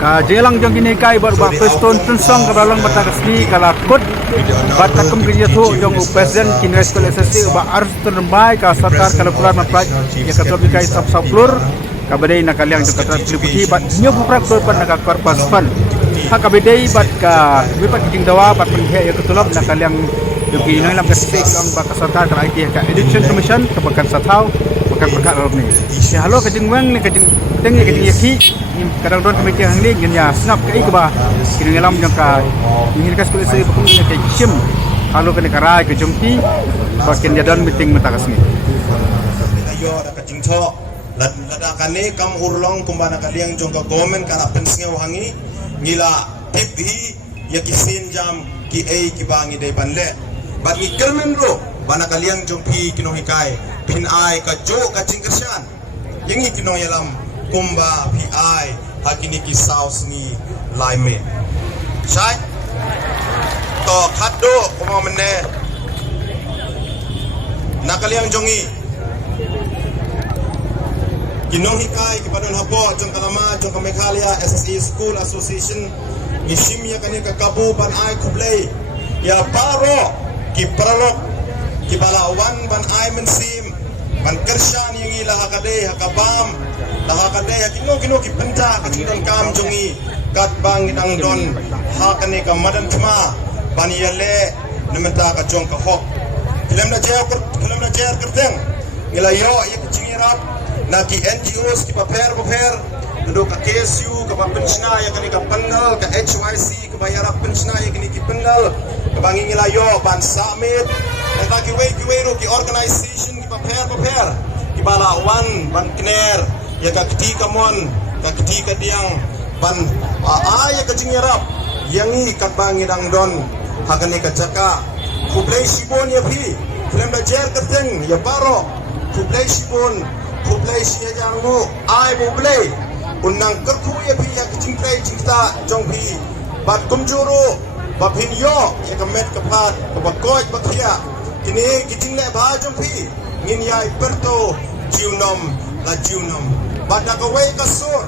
ka jelang jong gini kai bar ba peston tunsong ka balang bata kasni kala kut bata kum kriya thu jong presiden kinres kol SSC ba arus terbai ka sarkar kala puran maplaj ya ka tobi kai sap saplur ka badai na kaliang jong katra piliputi bat nyo puprak pan na ka korpas fan ha ka badai bat ka bipat jing dawa bat penghe ya ketulab na kaliang yogi noy lam kasik ang ba ka sarkar kala IT ka election commission ka bakan sathau bakan perkara ni ya halo ka jing wang ni ka jing teng ni ka jing yaki kadang don kami hang ni ngin ya snap kai ka ba kini ngalam jong ka ingin kas kulit saya pun ni ka chim halo ka ni karai ka jompi ba ken ya don meeting mata kasni ayo da ka jing tho lada kane kam urlong kumbana kaliang jong ka government kana pensnge hangi ngila piphi ya kisin jam ki ai ki bangi dai banle bat ni kermen ro bana kaliang jong pi kino hikai pin ai ka jo ka jing kersan yengi kino yalam kumba pi ai hakini ki saus ni laime sai to khaddo kuma menne nakaliang jongi kinong hikai kipadon hapo jong kalama jong kamekhalia SSE School Association ngishim ya kani kakabu ban ai kublei ya paro ki pralok ki balawan ban ai mensim ban kershan yang ila hakade hakabam lahakade kino ki penta katingdon kam jongi kat bang idang don hakane ka madan thma ban yale nementa ka jong ka hok film na jer kerteng ngila yo ya kicingirap na ki NGOs ki paper duduk ka KSU ka pensiona ya kani ka pengal ka HYC ka bayar pensiona ya kani ki pengal ka bangi ngilayo ban summit ka ki we ro ki organization ki paper ki bala wan ban kner ya ka kiti ka mon ka kiti ka diang ban ya ka jingerap yangi ka bangi dang don hakani ka jaka kublai sibon ya pi film da jer kerteng ya baro kublai sibon kublai sia jangu ai bublai unang kerku ya pi ya kicingkai cingta jong pi bat kumjuru bapin yo ya kemet kepat kebakoi bakia kini kicingle ba jong pi ngin ya perto jiunom bat nakawai kasur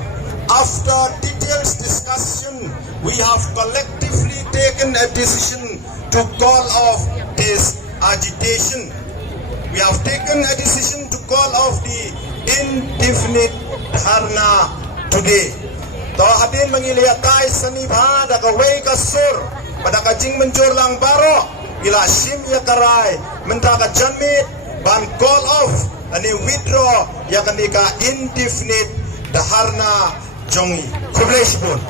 after detailed discussion we have collectively taken a decision to call off this agitation. We have taken a decision to call off the indefinite dharna today. To hadin mangiliatay sa nibha da kaway kasur pada kajing mencur lang baro ila sim ya karai menta ka janmit ban call off ani withdraw ya kanika indefinite dharna jongi kubleshpun